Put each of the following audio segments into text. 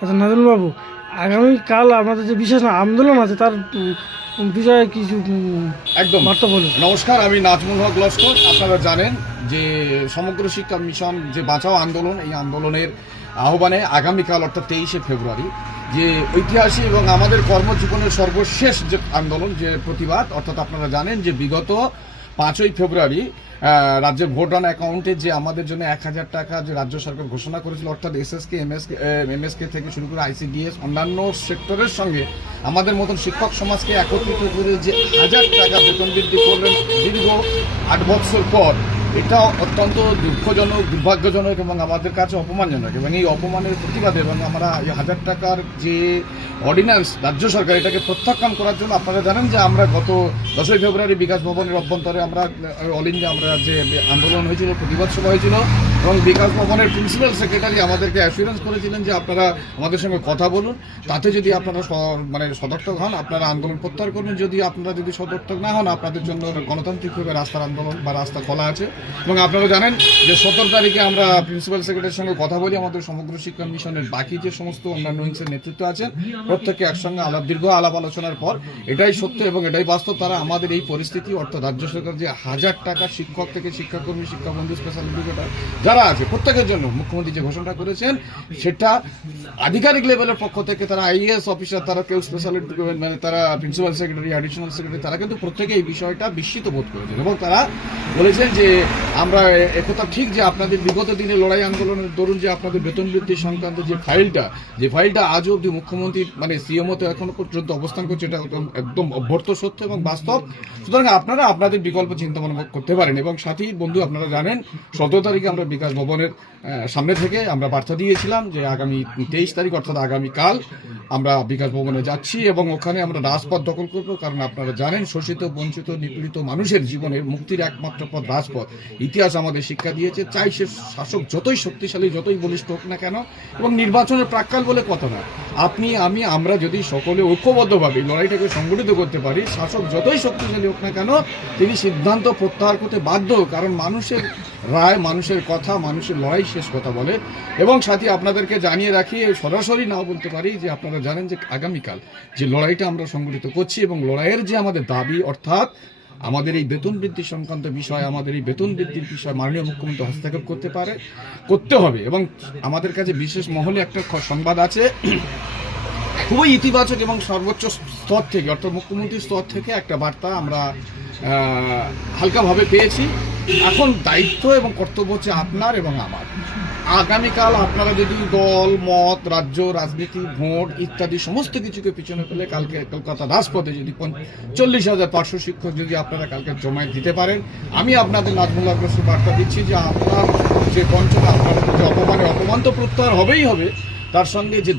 আচ্ছা নাজমুল বাবু, আগামীকাল আমাদের যে বিশেষ আন্দোলন আছে তার বিষয়ে কিছু একদম বার্তা বলুন। নমস্কার, আমি নাজমুল হক লস্কর। আপনারা জানেন যে সমগ্র শিক্ষা মিশন যে বাঁচাও আন্দোলন, এই আন্দোলনের আহ্বানে আগামীকাল অর্থাৎ 23শে ফেব্রুয়ারি যে ঐতিহাসিক এবং আমাদের কর্মজীবনের সর্বশেষ যে আন্দোলন, যে প্রতিবাদ, অর্থাৎ আপনারা জানেন যে বিগত 5ই ফেব্রুয়ারি রাজ্যের ভোট অন অ্যাকাউন্টে যে আমাদের জন্য 1000 টাকা যে রাজ্য সরকার ঘোষণা করেছিল, অর্থাৎ এসএসকে এমএসকে থেকে শুরু করে আইসিডিএস অন্যান্য সেক্টরের সঙ্গে আমাদের মতন শিক্ষক সমাজকে একত্রিত করে যে 1000 টাকা বেতন বৃদ্ধি করলেন দীর্ঘ 8 বছর পর, এটা অত্যন্ত দুঃখজনক, দুর্ভাগ্যজনক এবং আমাদের কাছে অপমানজনক। এবং এই অপমানের প্রতিবাদে এবং আমরা এই 1000 টাকার যে অর্ডিন্যান্স রাজ্য সরকার, এটাকে প্রত্যাখ্যান করার জন্য আপনারা জানেন যে আমরা গত 10ই ফেব্রুয়ারি বিকাশ ভবনের অভ্যন্তরে আমরা অল ইন্ডিয়া আমরা যে আন্দোলন হয়েছিল, প্রতিবাদ সভা হয়েছিল এবং বিকাশ ভবনের প্রিন্সিপাল সেক্রেটারি আমাদেরকে অ্যাসুরেন্স করেছিলেন যে আপনারা আমাদের সঙ্গে কথা বলুন, তাতে যদি আপনারা সদর্থক হন আপনারা আন্দোলন প্রত্যাহার করুন, যদি আপনারা সদর্থক না হন আপনাদের জন্য গণতান্ত্রিকভাবে রাস্তার আন্দোলন বা রাস্তা খোলা আছে। এবং আপনারা জানেন যে 17 তারিখে আমরা প্রিন্সিপাল সেক্রেটারির সঙ্গে কথা বলি, আমাদের সমগ্র শিক্ষা মিশনের বাকি যে সমস্ত অন্যান্য উইংসের নেতৃত্ব আছেন প্রত্যেকে একসঙ্গে দীর্ঘ আলাপ আলোচনার পর এটাই সত্য এবং এটাই বাস্তব, তারা আমাদের এই পরিস্থিতি, অর্থাৎ রাজ্য সরকার যে 1000 টাকা শিক্ষক থেকে শিক্ষাকর্মী, শিক্ষাবন্ধু, স্পেশাল এডুকেটর যারা আছে প্রত্যেকের জন্য মুখ্যমন্ত্রী যে ঘোষণা করেছেন সেটা আধিকারিক লেভেলের পক্ষ থেকে তারা আইএএস অফিসার, তারা কেউ স্পেশাল মানে তারা প্রিন্সিপাল সেক্রেটারি, অ্যাডিশনাল সেক্রেটারি, তারা কিন্তু প্রত্যেকে এই বিষয়টা বিস্মিত বোধ করেছেন এবং তারা বলেছেন যে আমরা একথা ঠিক যে আপনাদের বিগত দিনে লড়াই আন্দোলনের দরুন যে আপনাদের বেতন বৃদ্ধি সংক্রান্ত যে ফাইলটা আজও অব্দি মুখ্যমন্ত্রী মানে সিএমওতে এখনো পর্যন্ত অবস্থান করছে, এটা একদম অভ্যর্থ সত্য এবং বাস্তব। সুতরাং আপনারা আপনাদের বিকল্প চিন্তা ভাবনা করতে পারেন। এবং সাথী বন্ধু, আপনারা জানেন 17 তারিখে আমরা বিকাশ ভবনের সামনে থেকে আমরা বার্তা দিয়েছিলাম যে আগামী 23 তারিখ অর্থাৎ আগামীকাল আমরা বিকাশ ভবনে যাচ্ছি এবং ওখানে আমরা রাজপথ দখল করব। কারণ আপনারা জানেন শোষিত, বঞ্চিত, নিপীড়িত মানুষের জীবনের মুক্তির একমাত্র পথ রাজপথ। ইতিহাস আমাদের শিক্ষা দিয়েছে, চাই সে শাসক যতই শক্তিশালী, যতই বলিষ্ঠ হোক না কেন, এবং নির্বাচনের প্রাক্কাল বলে কথা না, আপনি আমি আমরা যদি সকলে ঐক্যবদ্ধভাবে লড়াইটাকে সংগঠিত করতে পারি, শাসক যতই শক্তিশালী হোক না কেন তিনি সিদ্ধান্ত প্রত্যাহার করতে বাধ্য। কারণ মানুষের রায়, মানুষের কথা, মানুষের লড়াই শেষ কথা বলে। এবং সাথী আপনাদেরকে জানিয়ে রাখি, সরাসরি নাও বলতে পারি যে আপনারা জানেন যে আগামীকাল যে লড়াইটা আমরা সংগঠিত করছি এবং লড়াইয়ের যে আমাদের দাবি, অর্থাৎ আমাদের এই বেতন বৃদ্ধি সংক্রান্ত বিষয়, আমাদের এই বেতন বৃদ্ধির বিষয় মাননীয় মুখ্যমন্ত্রী হস্তক্ষেপ করতে হবে। এবং আমাদের কাছে বিশেষ মহলে একটা সংবাদ আছে, খুবই ইতিবাচক এবং সর্বোচ্চ স্তর থেকে অর্থাৎ মুখ্যমন্ত্রীর স্তর থেকে একটা বার্তা আমরা হালকাভাবে পেয়েছি। এখন দায়িত্ব এবং কর্তব্য হচ্ছে আপনার এবং আমার। আগামীকাল আপনারা যদি দল মত, রাজ্য, রাজনীতি, ভোট ইত্যাদি সমস্ত কিছুকে পিছনে ফেলে কালকে কলকাতা রাজপথে যদি 40,500 শিক্ষক যদি আপনারা কালকে জমায়েত দিতে পারেন, আমি আপনাদের নাজমুল হক লস্কর বার্তা দিচ্ছি যে আপনার যে বঞ্চনা, আপনাদের যে অপমান তো প্রত্যাহার হবেই হবে, তার সঙ্গে যে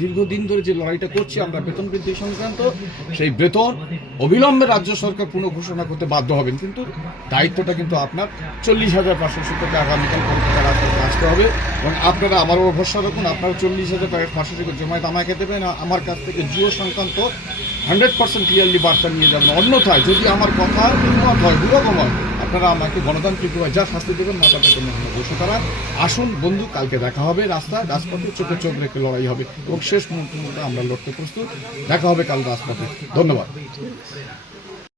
দীর্ঘদিন ধরে যে লড়াইটা করছি আমরা বেতন বৃদ্ধি সংক্রান্ত, সেই বেতন অবিলম্বে রাজ্য সরকার পুনঃঘোষণা করতে বাধ্য হবেন। কিন্তু দায়িত্বটা কিন্তু আপনার। 40,500 শিক্ষককে আগামীকাল কলকাতা রাজপথে আসতে হবে এবং আপনারা আমারও ভরসা রাখুন, আপনারা 40,500 শিক্ষক জমায়েত আমাকে দেবেন, আমার কাছ থেকে জিও সংক্রান্ত 100% ক্লিয়ারলি বার্তা নিয়ে যাবেন। অন্যথায় যদি আমার কথা একমত হয়, দুরকম হয়, আপনারা আমাকে গণতান্ত্রিকভাবে যা শাস্তি দেবেন মাথা পেতে বসে তারা। আসুন বন্ধু, কালকে দেখা হবে রাজপথে, চোখে চোখ রেখে লড়াই হবে এবং শেষ মুহূর্তে আমরা লড়তে প্রস্তুত। দেখা হবে কাল রাজপথে। ধন্যবাদ।